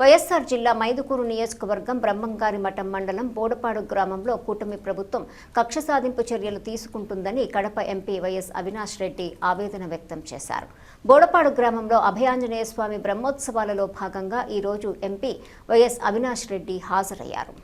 వైఎస్ఆర్ జిల్లా మైదుకూరు నియోజకవర్గం బ్రహ్మంగారి మఠం మండలం బోడపాడు గ్రామంలో కూటమి ప్రభుత్వం కక్ష సాధింపు చర్యలు తీసుకుంటుందని కడప ఎంపీ వైఎస్ అవినాష్ రెడ్డి ఆవేదన వ్యక్తం చేశారు. బోడపాడు గ్రామంలో అభయాంజనేయ స్వామి బ్రహ్మోత్సవాలలో భాగంగా ఈ రోజు ఎంపీ వైఎస్ అవినాష్ రెడ్డి హాజరయ్యారు.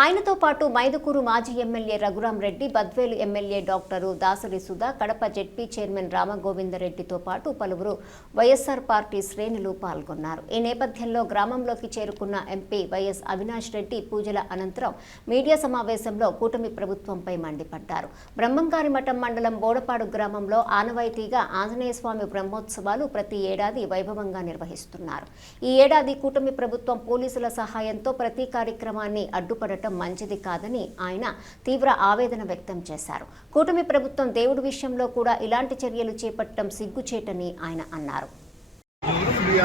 ఆయనతో పాటు మైదుకూరు మాజీ MLA Raghuram Reddy, Badvel MLA doctor Dasari Sudha, Kadapa ZP chairman రామగోవిందరెడ్డితో పాటు పలువురు వైఎస్ఆర్ పార్టీ శ్రేణులు పాల్గొన్నారు. ఈ నేపథ్యంలో గ్రామంలోకి చేరుకున్న ఎంపీ వైఎస్ అవినాష్ రెడ్డి పూజల అనంతరం మీడియా సమావేశంలో కూటమి ప్రభుత్వంపై మండిపడ్డారు. బ్రహ్మంగారి మఠం మండలం బోడపాడు గ్రామంలో ఆనవాయితీగా ఆంజనేయ స్వామి బ్రహ్మోత్సవాలు ప్రతి ఏడాది వైభవంగా నిర్వహిస్తున్నారు. ఈ ఏడాది కూటమి ప్రభుత్వం పోలీసుల సహాయంతో ప్రతి కార్యక్రమాన్ని అడ్డుపడటం మంచిది కాదని ఆయన తీవ్ర ఆవేదన వ్యక్తం చేశారు. కూటమి ప్రభుత్వం దేవుడి విషయంలో కూడా ఇలాంటి చర్యలు చేపట్టడం సిగ్గుచేటని ఆయన అన్నారు.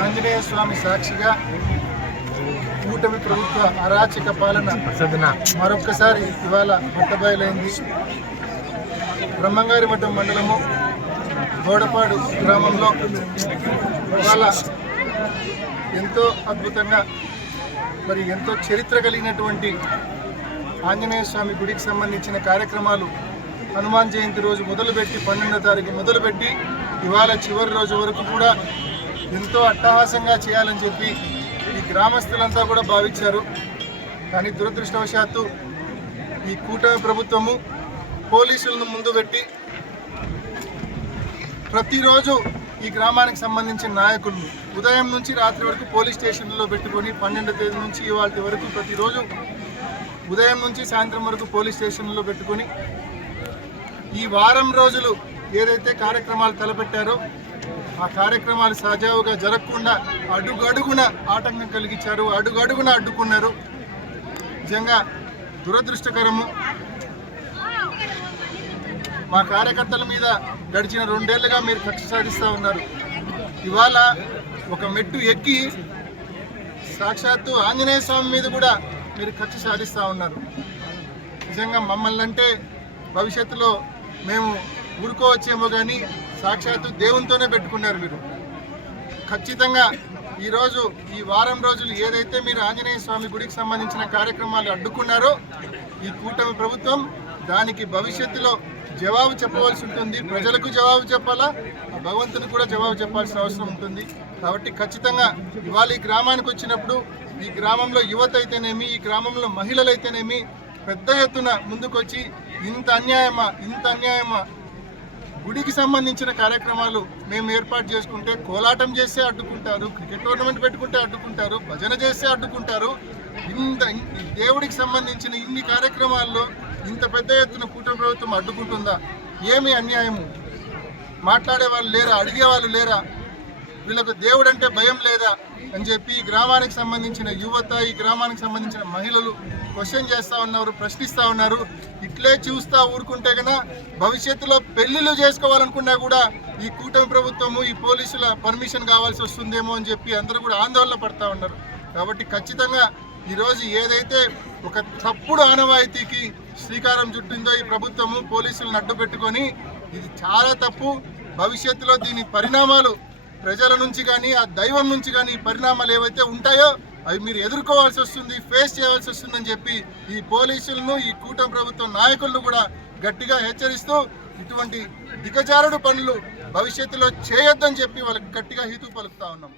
ఆంజనేయ స్వామి సాక్షిగా కూటమి ప్రభుత్వ అరాచక పాలన మరొక్కసారి ఇవాళ బట్టబయలైంది. బ్రహ్మంగారి మఠం మండలము బోడపాడు గ్రామంలో ఇవాళ ఎంతో అద్భుతంగా ఎంతో చరిత్ర కలిగినటువంటి ఆంజనేయ స్వామి గుడికి సంబంధించిన కార్యక్రమాలు హనుమాన్ జయంతి రోజు మొదలుపెట్టి 12వ తారీఖు మొదలుపెట్టి ఇవాళ చివరి రోజు వరకు కూడా ఎంతో అట్టహాసంగా చేయాలని చెప్పి ఈ గ్రామస్తులంతా కూడా భావించారు. కానీ దురదృష్టవశాత్తు ఈ కూటమి ప్రభుత్వము పోలీసులను ముందు పెట్టి ప్రతిరోజు ఈ గ్రామానికి సంబంధించిన నాయకులను ఉదయం నుంచి రాత్రి వరకు పోలీస్ స్టేషన్లో పెట్టుకొని 12వ తేదీ నుంచి ఇవాళ వరకు ప్రతిరోజు ఉదయం నుంచి సాయంత్రం వరకు పోలీస్ స్టేషన్లో పెట్టుకొని ఈ వారం రోజులు ఏదైతే కార్యక్రమాలు తలపెట్టారో ఆ కార్యక్రమాలు సజావుగా జరగకుండా అడుగడుగున ఆటంకం కలిగించారు, అడుగడుగున అడ్డుకున్నారు. నిజంగా దురదృష్టకరము. మా కార్యకర్తల మీద గడిచిన 2 ఏళ్లుగా మీరు కక్ష సాధిస్తూ ఉన్నారు. ఇవాళ ఒక మెట్టు ఎక్కి సాక్షాత్తు ఆంజనేయ స్వామి మీద కూడా మీరు కక్ష సాధిస్తూ ఉన్నారు. నిజంగా మమ్మల్ని అంటే భవిష్యత్తులో మేము ఊరుకోవచ్చేమో కానీ సాక్షాత్తు దేవునితోనే పెట్టుకున్నారు మీరు. ఖచ్చితంగా ఈరోజు ఈ వారం రోజులు ఏదైతే మీరు ఆంజనేయ స్వామి గుడికి సంబంధించిన కార్యక్రమాలు అడ్డుకున్నారో ఈ కూటమి ప్రభుత్వం దానికి భవిష్యత్తులో జవాబు చెప్పవలసి ఉంటుంది. ప్రజలకు జవాబు చెప్పాలా, భగవంతునికి కూడా జవాబు చెప్పాల్సిన అవసరం ఉంటుంది. కాబట్టి ఖచ్చితంగా ఇవాళ ఈ గ్రామానికి వచ్చినప్పుడు ఈ గ్రామంలో యువత అయితేనేమి, ఈ గ్రామంలో మహిళలు అయితేనేమి పెద్ద ఎత్తున ముందుకొచ్చి ఇంత అన్యాయమా గుడికి సంబంధించిన కార్యక్రమాలు మేము ఏర్పాటు చేసుకుంటే కోలాటం చేస్తే అడ్డుకుంటారు, క్రికెట్ టోర్నమెంట్ పెట్టుకుంటే అడ్డుకుంటారు, భజన చేస్తే అడ్డుకుంటారు. దేవుడికి సంబంధించిన ఇన్ని కార్యక్రమాల్లో ఇంత పెద్ద ఎత్తున కూటమి ప్రభుత్వం అడ్డుకుంటుందా? ఏమి అన్యాయము? మాట్లాడే వాళ్ళు లేరా? అడిగే వాళ్ళు లేరా? వీళ్ళకు దేవుడు అంటే భయం లేదా అని చెప్పి ఈ గ్రామానికి సంబంధించిన యువత, ఈ గ్రామానికి సంబంధించిన మహిళలు క్వశ్చన్ చేస్తూ ఉన్నారు, ప్రశ్నిస్తూ ఉన్నారు. ఇట్లే చూస్తూ ఊరుకుంటే కన్నా భవిష్యత్తులో పెళ్లిళ్ళు చేసుకోవాలనుకున్నా కూడా ఈ కూటమి ప్రభుత్వము, ఈ పోలీసుల పర్మిషన్ కావాల్సి వస్తుందేమో అని చెప్పి అందరూ కూడా ఆందోళన పడుతూ ఉన్నారు. కాబట్టి ఖచ్చితంగా ఈరోజు ఏదైతే ఒక తప్పుడు ఆనవాయితీకి శ్రీకారం చుట్టిందో ఈ ప్రభుత్వము పోలీసులను అడ్డు పెట్టుకొని, ఇది చాలా తప్పు. భవిష్యత్తులో దీని పరిణామాలు ప్రజల నుంచి కానీ ఆ దైవం నుంచి కానీ పరిణామాలు ఏవైతే ఉంటాయో అవి మీరు ఎదుర్కోవాల్సి వస్తుంది, ఫేస్ చేయాల్సి వస్తుందని చెప్పి ఈ పోలీసులను, ఈ కూటమి ప్రభుత్వం నాయకులను కూడా గట్టిగా హెచ్చరిస్తూ ఇటువంటి దిగజారుడు పనులు భవిష్యత్తులో చేయొద్దని చెప్పి వాళ్ళకి గట్టిగా హితవు పలుకుతా ఉన్నాం.